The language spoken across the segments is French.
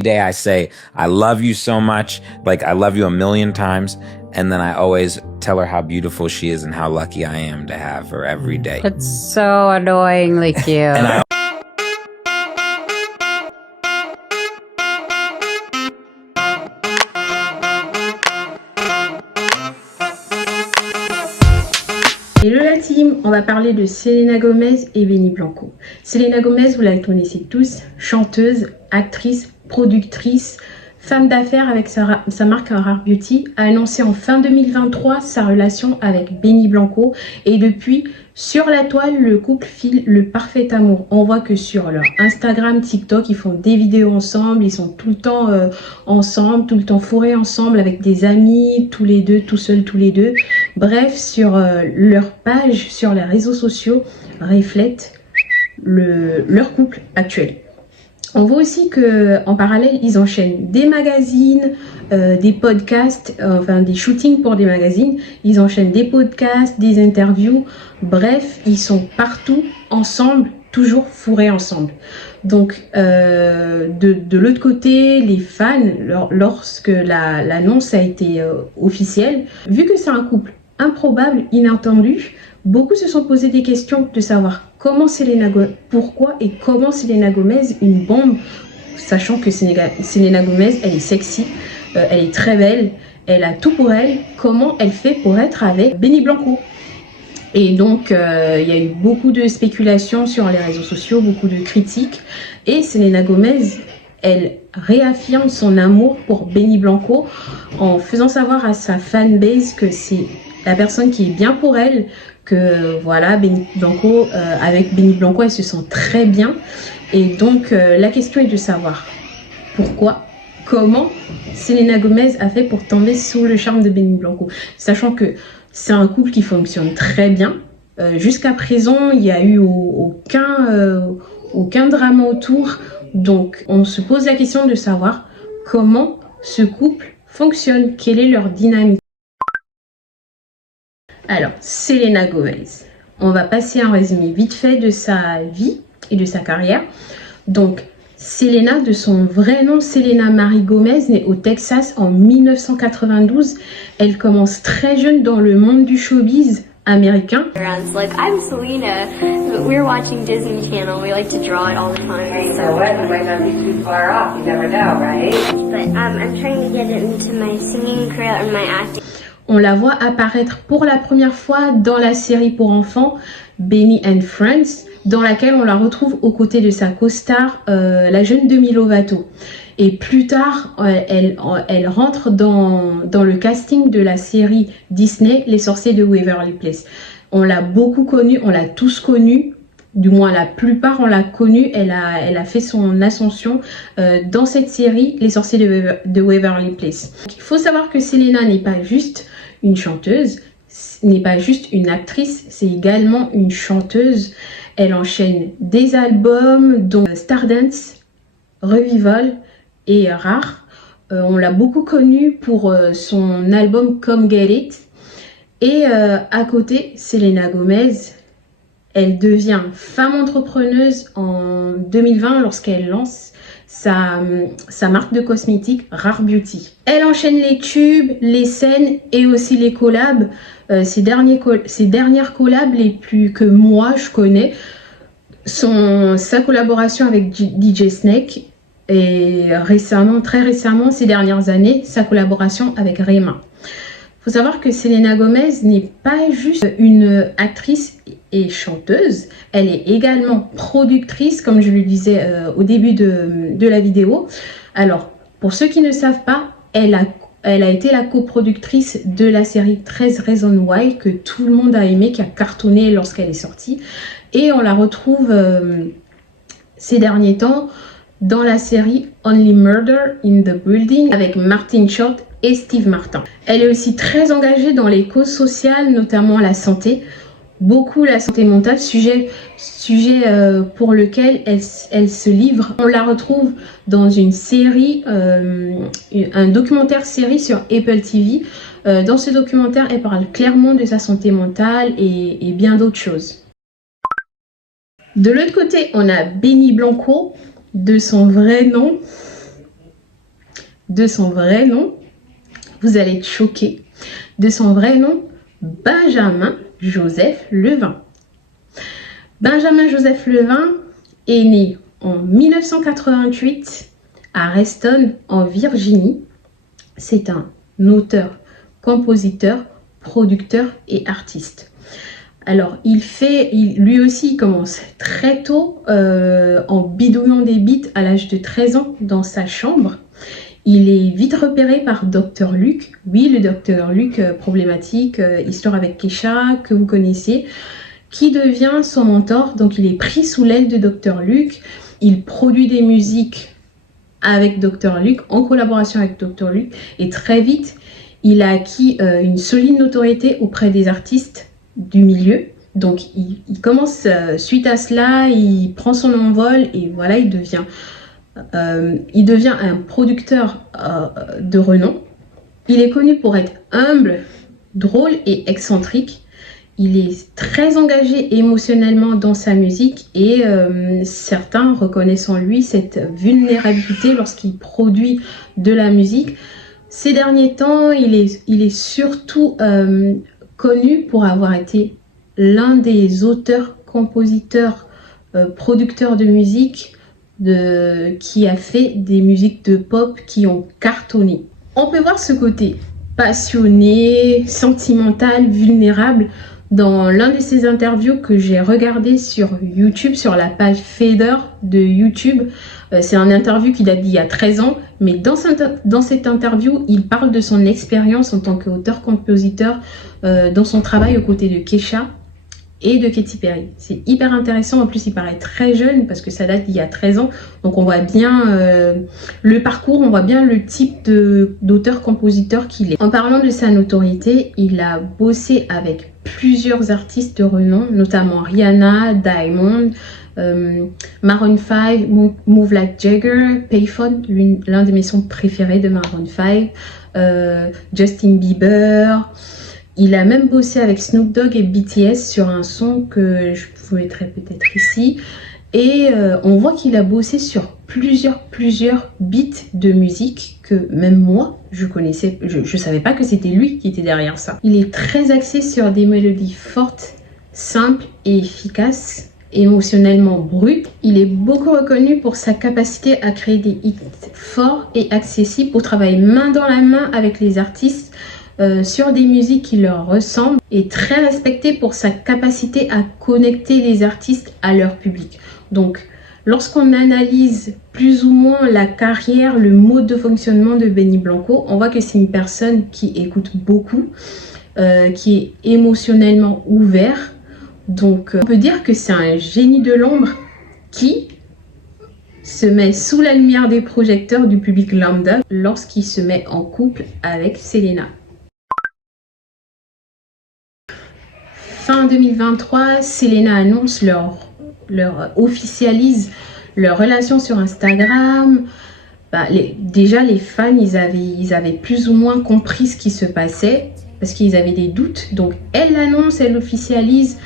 day I say, I love you so much, like I love you a million times. And then I always tell her how beautiful she is and how lucky I am to have her every day. That's so annoyingly cute. And I Hello la team, on va parler de Selena Gomez et Benny Blanco. Selena Gomez, vous la connaissez tous, chanteuse, actrice, productrice, femme d'affaires avec sa marque Rare Beauty, a annoncé en fin 2023 sa relation avec Benny Blanco et depuis, sur la toile, le couple file le parfait amour. On voit que sur leur Instagram, TikTok, ils font des vidéos ensemble, ils sont tout le temps ensemble, tout le temps fourrés ensemble avec des amis, tous les deux, tout seuls tous les deux. Bref, sur leur page, sur les réseaux sociaux, reflète leur couple actuel. On voit aussi qu'en parallèle, ils enchaînent des magazines, des podcasts, enfin des shootings pour des magazines. Ils enchaînent des podcasts, des interviews. Bref, ils sont partout ensemble, toujours fourrés ensemble. Donc, de l'autre côté, les fans, lorsque l'annonce a été officielle, vu que c'est un couple improbable, inattendu, beaucoup se sont posé des questions de savoir pourquoi et comment Selena Gomez, une bombe, sachant que Selena Gomez, elle est sexy, elle est très belle, elle a tout pour elle, comment elle fait pour être avec Benny Blanco. Et donc, il y a eu beaucoup de spéculations sur les réseaux sociaux, beaucoup de critiques, et Selena Gomez, elle réaffirme son amour pour Benny Blanco en faisant savoir à sa fanbase que c'est la personne qui est bien pour elle, que voilà, Benny Blanco, avec Benny Blanco, elle se sent très bien. Et donc, la question est de savoir pourquoi, comment Selena Gomez a fait pour tomber sous le charme de Benny Blanco. Sachant que c'est un couple qui fonctionne très bien. Jusqu'à présent, il n'y a eu aucun drama autour. Donc, on se pose la question de savoir comment ce couple fonctionne, quelle est leur dynamique. Alors, Selena Gomez, on va passer un résumé vite fait de sa vie et de sa carrière. Donc, Selena, de son vrai nom, Selena Marie Gomez, née au Texas en 1992. Elle commence très jeune dans le monde du showbiz américain. Like, I'm Selena. We're watching Disney Channel. We like to draw it all the time. Hey, so what? You might not be too far off. You never know, right? But I'm trying to get into my singing career and my acting. On la voit apparaître pour la première fois dans la série pour enfants Benny and Friends, dans laquelle on la retrouve aux côtés de sa co-star, la jeune Demi Lovato. Et plus tard, elle rentre dans le casting de la série Disney, Les Sorciers de Waverly Place. On l'a beaucoup connue, on l'a tous connue, du moins la plupart on l'a connue, elle a fait son ascension dans cette série, Les Sorciers de Waverly Place. Il faut savoir que Selena n'est pas juste une chanteuse, n'est pas juste une actrice, c'est également une chanteuse. Elle enchaîne des albums dont Stardance, Revival et Rare. On l'a beaucoup connue pour son album Come Get It. Et à côté, Selena Gomez, elle devient femme entrepreneuse en 2020 lorsqu'elle lance sa marque de cosmétiques Rare Beauty. Elle enchaîne les tubes, les scènes et aussi les collabs. Ces dernières collabs les plus que moi je connais sont sa collaboration avec DJ Snake et très récemment, ces dernières années, sa collaboration avec Rema. Il faut savoir que Selena Gomez n'est pas juste une actrice et chanteuse, elle est également productrice, comme je le disais au début de la vidéo. Alors, pour ceux qui ne savent pas, elle a été la coproductrice de la série 13 Reasons Why, que tout le monde a aimé, qui a cartonné lorsqu'elle est sortie. Et on la retrouve ces derniers temps dans la série Only Murder in the Building avec Martin Short et Steve Martin. Elle est aussi très engagée dans les causes sociales, notamment la santé, beaucoup la santé mentale, sujet pour lequel elle se livre. On la retrouve dans une série, un documentaire série sur Apple TV. Dans ce documentaire, elle parle clairement de sa santé mentale et bien d'autres choses. De l'autre côté, on a Benny Blanco, de son vrai nom, de son vrai nom. Vous allez être choqués. De son vrai nom, Benjamin Joseph Levin. Benjamin Joseph Levin est né en 1988 à Reston, en Virginie. C'est un auteur, compositeur, producteur et artiste. Alors, lui aussi, il commence très tôt en bidouillant des beats à l'âge de 13 ans dans sa chambre. Il est vite repéré par Dr Luke. Oui, le Dr Luke problématique, histoire avec Kesha, que vous connaissez, qui devient son mentor. Donc, il est pris sous l'aile de Dr Luke. Il produit des musiques avec Dr Luke, en collaboration avec Dr Luke. Et très vite, il a acquis une solide notoriété auprès des artistes du milieu. Donc, il commence, suite à cela, il prend son envol et voilà, il devient un producteur de renom. Il est connu pour être humble, drôle et excentrique. Il est très engagé émotionnellement dans sa musique et certains reconnaissent en lui cette vulnérabilité lorsqu'il produit de la musique. Ces derniers temps, il est surtout connu pour avoir été l'un des auteurs, compositeurs, producteurs de musique qui a fait des musiques de pop qui ont cartonné. On peut voir ce côté passionné, sentimental, vulnérable dans l'un de ses interviews que j'ai regardé sur YouTube, sur la page Fader de YouTube. C'est un interview qui date d'il y a 13 ans, mais dans cette interview, il parle de son expérience en tant qu'auteur-compositeur dans son travail aux côtés de Kesha et de Katy Perry. C'est hyper intéressant, en plus il paraît très jeune parce que ça date d'il y a 13 ans, donc on voit bien le parcours, on voit bien le type d'auteur-compositeur qu'il est. En parlant de sa notoriété, il a bossé avec plusieurs artistes de renom, notamment Rihanna, Diamond, Maroon 5, Move Like Jagger, Payphone, l'un de mes sons préférés de Maroon 5, Justin Bieber. Il a même bossé avec Snoop Dogg et BTS sur un son que je vous mettrai peut-être ici. Et on voit qu'il a bossé sur plusieurs beats de musique que même moi, je connaissais. Je savais pas que c'était lui qui était derrière ça. Il est très axé sur des mélodies fortes, simples et efficaces, émotionnellement brutes. Il est beaucoup reconnu pour sa capacité à créer des hits forts et accessibles, pour travailler main dans la main avec les artistes sur des musiques qui leur ressemblent, et très respecté pour sa capacité à connecter les artistes à leur public. Donc, lorsqu'on analyse plus ou moins la carrière, le mode de fonctionnement de Benny Blanco, on voit que c'est une personne qui écoute beaucoup, qui est émotionnellement ouvert. Donc, on peut dire que c'est un génie de l'ombre qui se met sous la lumière des projecteurs du public lambda lorsqu'il se met en couple avec Selena. Fin 2023, Selena annonce officialise leur relation sur Instagram. Déjà les fans, ils avaient plus ou moins compris ce qui se passait parce qu'ils avaient des doutes. Donc elle l'annonce, elle l'officialise.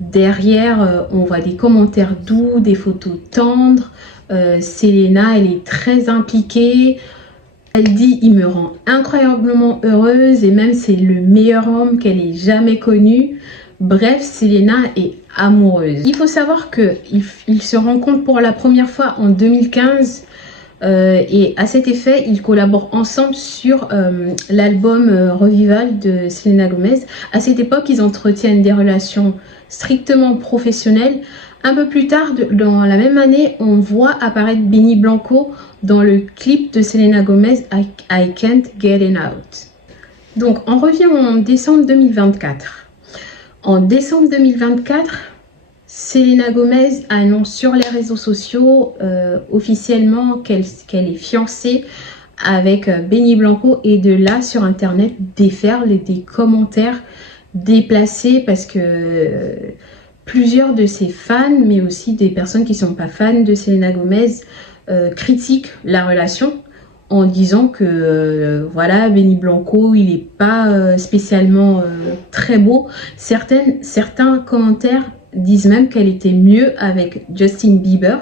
Derrière, on voit des commentaires doux, des photos tendres. Selena, elle est très impliquée. Elle dit « Il me rend incroyablement heureuse et même c'est le meilleur homme qu'elle ait jamais connu ». Bref, Selena est amoureuse. Il faut savoir qu'ils se rencontrent pour la première fois en 2015 et à cet effet, ils collaborent ensemble sur l'album Revival de Selena Gomez. À cette époque, ils entretiennent des relations strictement professionnelles. Un peu plus tard, dans la même année, on voit apparaître Benny Blanco dans le clip de Selena Gomez, I Can't Get Out. Donc, on revient en décembre 2024. En décembre 2024, Selena Gomez annonce sur les réseaux sociaux officiellement qu'elle est fiancée avec Benny Blanco, et de là sur internet déferlent des commentaires déplacés parce que plusieurs de ses fans, mais aussi des personnes qui ne sont pas fans de Selena Gomez, critiquent la relation en disant que voilà, Benny Blanco, il n'est pas spécialement très beau. Certains commentaires disent même qu'elle était mieux avec Justin Bieber.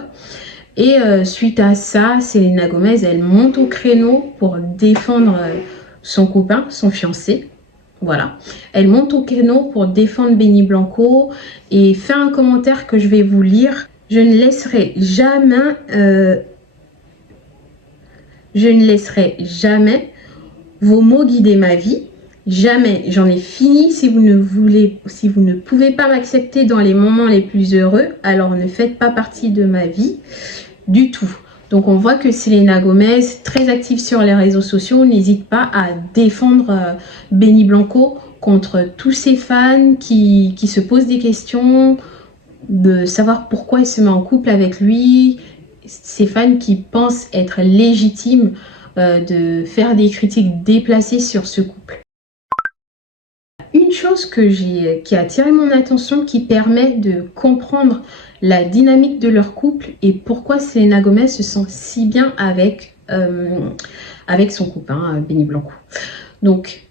Et suite à ça, Selena Gomez, elle monte au créneau pour défendre son copain, son fiancé. Voilà. Elle monte au créneau pour défendre Benny Blanco et fait un commentaire que je vais vous lire. Je ne laisserai jamais vos mots guider ma vie. Jamais. J'en ai fini. Si vous ne pouvez pas m'accepter dans les moments les plus heureux, alors ne faites pas partie de ma vie du tout. Donc on voit que Selena Gomez, très active sur les réseaux sociaux, n'hésite pas à défendre Benny Blanco contre tous ses fans qui se posent des questions, de savoir pourquoi il se met en couple avec lui, ces fans qui pensent être légitimes de faire des critiques déplacées sur ce couple. Une chose qui a attiré mon attention, qui permet de comprendre la dynamique de leur couple et pourquoi Selena Gomez se sent si bien avec son copain Benny Blanco. Donc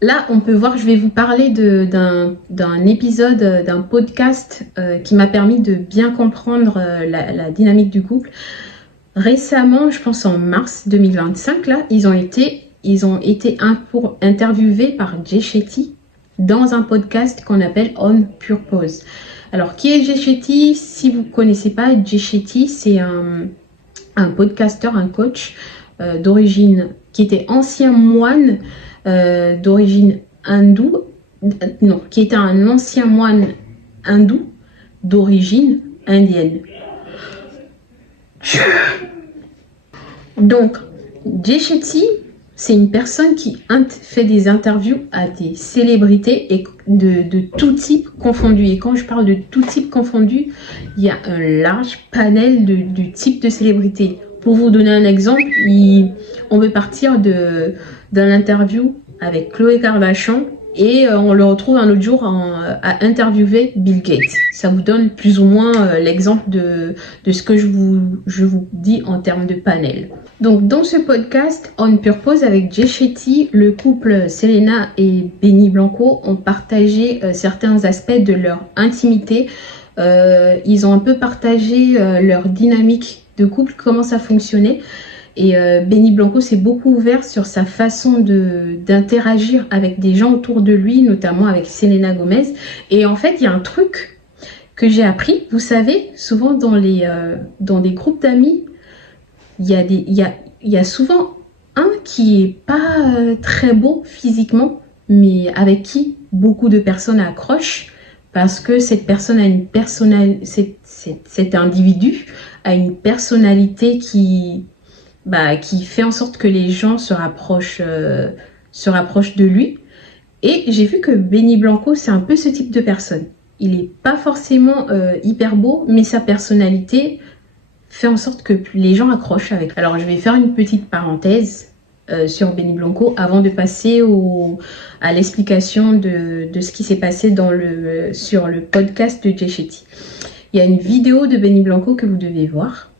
là, on peut voir, je vais vous parler d'un épisode, d'un podcast qui m'a permis de bien comprendre la dynamique du couple. Récemment, je pense en mars 2025, là, ils ont été interviewés par Jay Shetty dans un podcast qu'on appelle On Purpose. Alors, qui est Jay Shetty? Si vous ne connaissez pas, Jay Shetty, c'est un podcasteur, un coach d'origine, qui était ancien moine d'origine hindoue, qui était un ancien moine hindou d'origine indienne. Donc, Jay Shetty, c'est une personne qui fait des interviews à des célébrités et de tout type confondu. Et quand je parle de tout type confondu, il y a un large panel du type de célébrité. Pour vous donner un exemple, on peut partir d'un interview avec Khloé Kardashian et on le retrouve un autre jour à interviewer Bill Gates. Ça vous donne plus ou moins l'exemple de ce que je vous dis en termes de panel. Donc dans ce podcast On Purpose avec Jay Shetty, le couple Selena et Benny Blanco ont partagé certains aspects de leur intimité. Ils ont un peu partagé leur dynamique de couple, comment ça fonctionnait. Et Benny Blanco s'est beaucoup ouvert sur sa façon d'interagir avec des gens autour de lui, notamment avec Selena Gomez. Et en fait, il y a un truc que j'ai appris. Vous savez, souvent dans des groupes d'amis, il y a souvent un qui est pas très beau physiquement, mais avec qui beaucoup de personnes accrochent parce que cette personne cet individu a une personnalité qui fait en sorte que les gens se rapprochent de lui. Et j'ai vu que Benny Blanco, c'est un peu ce type de personne. Il n'est pas forcément hyper beau, mais sa personnalité fait en sorte que les gens accrochent avec. Alors, je vais faire une petite parenthèse sur Benny Blanco avant de passer à l'explication de ce qui s'est passé sur le podcast de Jay Shetty. Il y a une vidéo de Benny Blanco que vous devez voir.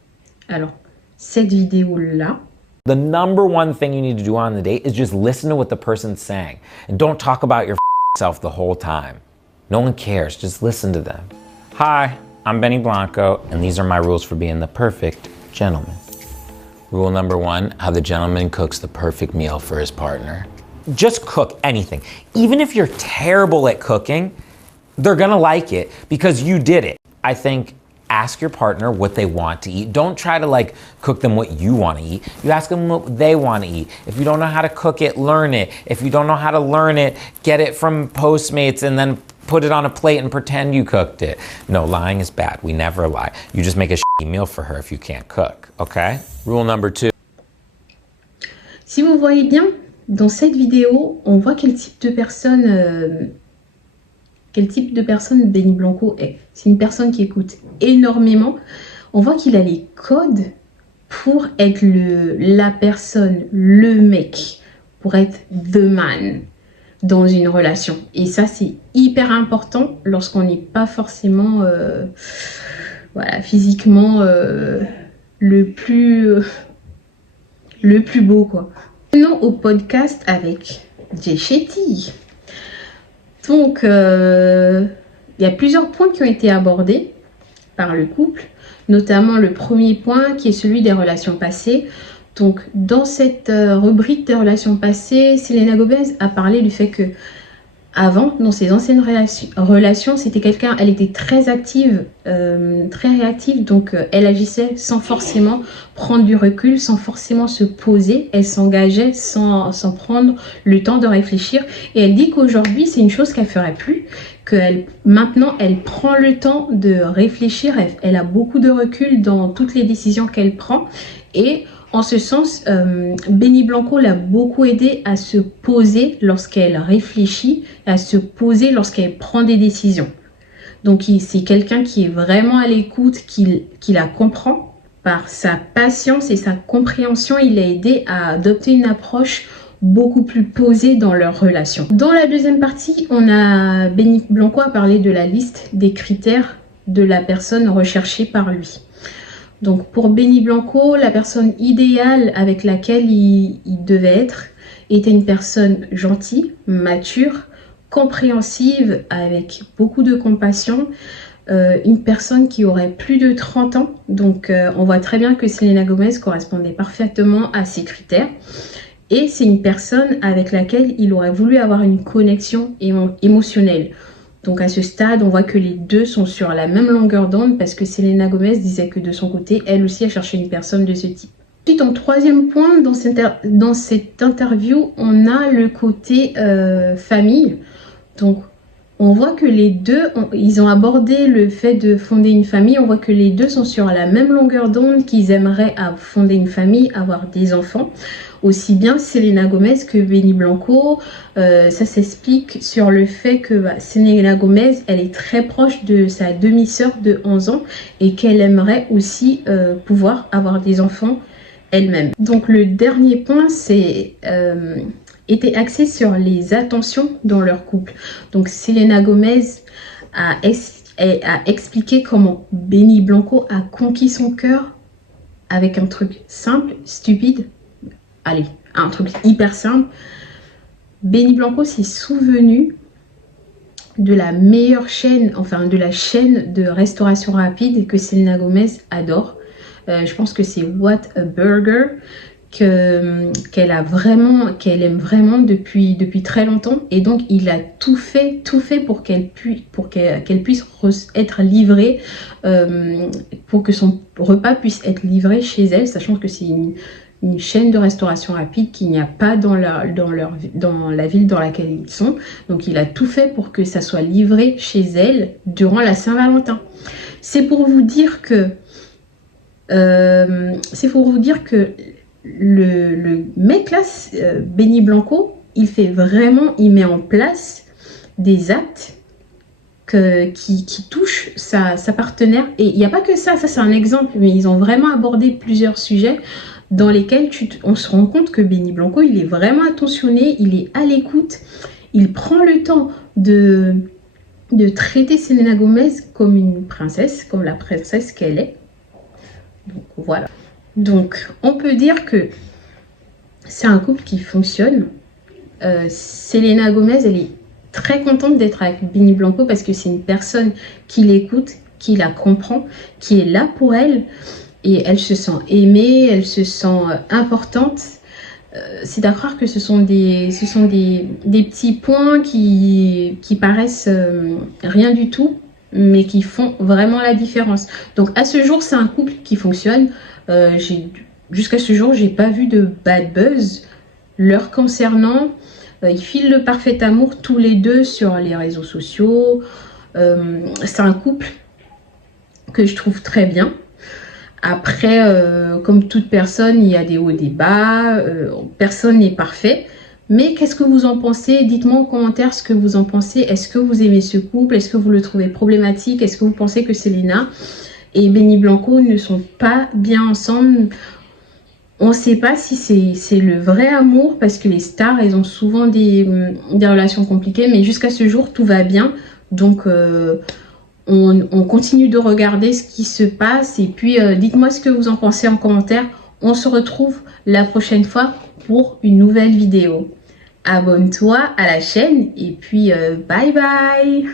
Alors, cette vidéo-là. The number one thing you need to do on the date is just listen to what the person's saying. And don't talk about your self the whole time. No one cares. Just listen to them. Hi, I'm Benny Blanco, and these are my rules for being the perfect gentleman. Rule number one, how the gentleman cooks the perfect meal for his partner. Just cook anything. Even if you're terrible at cooking, they're gonna like it because you did it. I think ask your partner what they want to eat. Don't try to cook them what you want to eat. You ask them what they want to eat. If you don't know how to cook it, learn it. If you don't know how to learn it, get it from Postmates and then put it on a plate and pretend you cooked it. No, lying is bad. We never lie. You just make a shitty meal for her if you can't cook, okay? Rule number 2. Si vous voyez bien, dans cette vidéo, on voit quel type de personne Benny Blanco est. C'est une personne qui écoute énormément. On voit qu'il a les codes pour être la personne, le mec, pour être the man dans une relation. Et ça, c'est hyper important lorsqu'on n'est pas forcément physiquement le plus beau, quoi. Venons au podcast avec Jay Shetty. Donc, il y a plusieurs points qui ont été abordés par le couple. notamment le premier point qui est celui des relations passées. Donc dans cette rubrique des relations passées, Selena Gomez a parlé du fait que avant, dans ses anciennes relations, c'était quelqu'un, elle était très active, très réactive, donc elle agissait sans forcément prendre du recul, sans forcément se poser, elle s'engageait sans prendre le temps de réfléchir. Et elle dit qu'aujourd'hui, c'est une chose qu'elle ferait plus, maintenant, elle prend le temps de réfléchir, elle a beaucoup de recul dans toutes les décisions qu'elle prend. Et en ce sens, Benny Blanco l'a beaucoup aidé à se poser lorsqu'elle réfléchit, à se poser lorsqu'elle prend des décisions. Donc c'est quelqu'un qui est vraiment à l'écoute, qui la comprend. Par sa patience et sa compréhension, il l'a aidé à adopter une approche beaucoup plus posée dans leur relation. Dans la deuxième partie, Benny Blanco a parlé de la liste des critères de la personne recherchée par lui. Donc pour Benny Blanco, la personne idéale avec laquelle il devait être était une personne gentille, mature, compréhensive, avec beaucoup de compassion, une personne qui aurait plus de 30 ans. Donc on voit très bien que Selena Gomez correspondait parfaitement à ces critères. Et c'est une personne avec laquelle il aurait voulu avoir une connexion émotionnelle. Donc à ce stade, on voit que les deux sont sur la même longueur d'onde parce que Selena Gomez disait que de son côté, elle aussi a cherché une personne de ce type. Ensuite, en troisième point, dans cette interview, on a le côté famille. Donc on voit que les deux, ils ont abordé le fait de fonder une famille. On voit que les deux sont sur la même longueur d'onde, qu'ils aimeraient fonder une famille, avoir des enfants. Aussi bien Selena Gomez que Benny Blanco. Ça s'explique sur le fait que Selena Gomez, elle est très proche de sa demi-sœur de 11 ans et qu'elle aimerait aussi pouvoir avoir des enfants elle-même. Donc le dernier point, était axé sur les attentions dans leur couple. Donc Selena Gomez a expliqué comment Benny Blanco a conquis son cœur avec un truc simple, stupide. Allez, un truc hyper simple. Benny Blanco s'est souvenu de la meilleure chaîne, enfin de la chaîne de restauration rapide que Selena Gomez adore. Je pense que c'est What a Burger, qu'elle aime vraiment depuis très longtemps. Et donc il a tout fait pour qu'elle puisse être livrée, pour que son repas puisse être livré chez elle, sachant que c'est une chaîne de restauration rapide qu'il n'y a pas dans la ville dans laquelle ils sont. Donc il a tout fait pour que ça soit livré chez elle durant la Saint-Valentin. C'est pour vous dire que le mec là, Benny Blanco, il met en place des actes qui touchent sa partenaire. Et il n'y a pas que ça c'est un exemple, mais ils ont vraiment abordé plusieurs sujets dans lesquels on se rend compte que Benny Blanco, il est vraiment attentionné, il est à l'écoute, il prend le temps de traiter Selena Gomez comme une princesse, comme la princesse qu'elle est. Donc voilà. Donc on peut dire que c'est un couple qui fonctionne. Selena Gomez, elle est très contente d'être avec Benny Blanco parce que c'est une personne qui l'écoute, qui la comprend, qui est là pour elle. Et elle se sent aimée, elle se sent importante. C'est à croire que ce sont des petits points qui paraissent rien du tout, mais qui font vraiment la différence. Donc à ce jour, c'est un couple qui fonctionne. Jusqu'à ce jour, j'ai pas vu de bad buzz leur concernant. Ils filent le parfait amour tous les deux sur les réseaux sociaux. C'est un couple que je trouve très bien. Après, comme toute personne, il y a des hauts et des bas, personne n'est parfait. Mais qu'est-ce que vous en pensez? Dites-moi en commentaire ce que vous en pensez. Est-ce que vous aimez ce couple? Est-ce que vous le trouvez problématique? Est-ce que vous pensez que Selena et Benny Blanco ne sont pas bien ensemble? On ne sait pas si c'est le vrai amour, parce que les stars, elles ont souvent des relations compliquées. Mais jusqu'à ce jour, tout va bien. Donc on continue de regarder ce qui se passe. Et puis, dites-moi ce que vous en pensez en commentaire. On se retrouve la prochaine fois pour une nouvelle vidéo. Abonne-toi à la chaîne et puis bye bye!